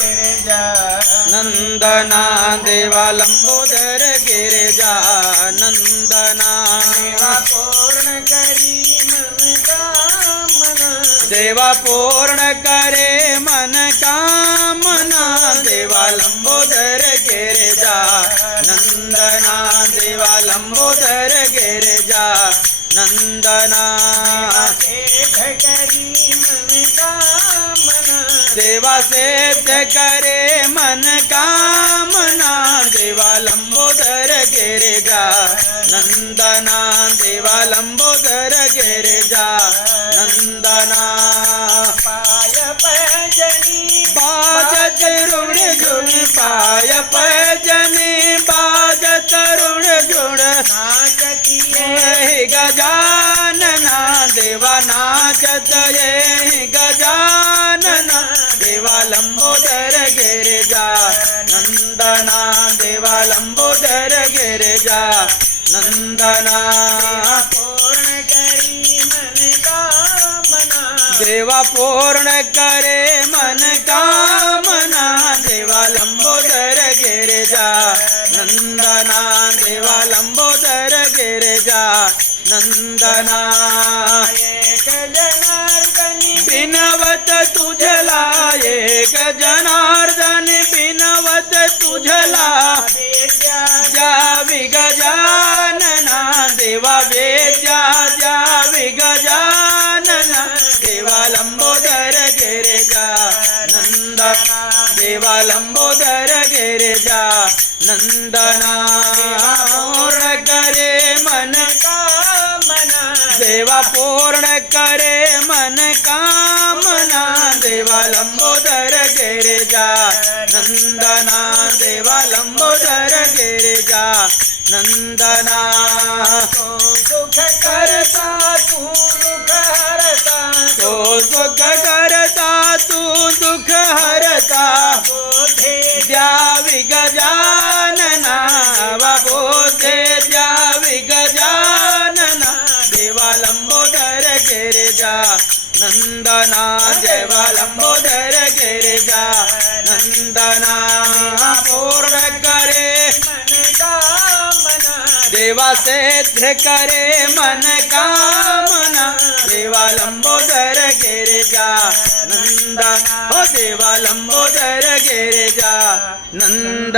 गिरिजा नंदना देवा लंबोदर गिरिजा नंदना देवा पूर्ण करी मन कामना देवा पूर्ण करे मन कामना देवा लंबोदर गिरिजा नंदना देवा लंबोदर गिरिजा नंदना सेठ करी मन कामना देवा सिद्ध करे मन कामना देवा लंबोदर गिरिजा नंदना देवा लंबोदर गिरिजा नंदना पाय पैजनी बाजत ऋण जुण पाय पैजनी बाजत ऋण जुण नाचती ये गजानना देवा नाचत ये गजानना देवा लंबोदर गिरिजा नंदना देवा लंबोदर गिरिजा नंदना पूर्ण करी मन कामना देवा पूर्ण करे मन कामना देवा लंबोदर गिरिजा नंदना देवा लंबोदर गिरिजा नंदना एक जनार्दनी बिनवत तुझला एक जनार्दन बिनवत तुझला वेद्या जावी गजानना देवा वेद्या जावी गजानना देवा लंबोदर गिरिजा नंदना देवा लंबोदर गिरिजा नंदना पूर्ण करे मन कामना देवा पूर्ण करे मन कामना देवा लंबोदर गिरिजा नंदना देवा लंबोदर गिरिजा नंदना तो सुख करता तू दुख हरता तो सुख करता तू दुख हरता बोधे द्यावी गजानना बोधे द्यावी गजानना देवा लंबोदर गिरिजा नंदना देवा लंबोदर गिरिजा नंदना पूर्ण करे मन कामना देवा सिद्ध करे मन कामना देवा लंबोदर गिरिजा नंदना हो देवा लंबोदर गिरिजा नंद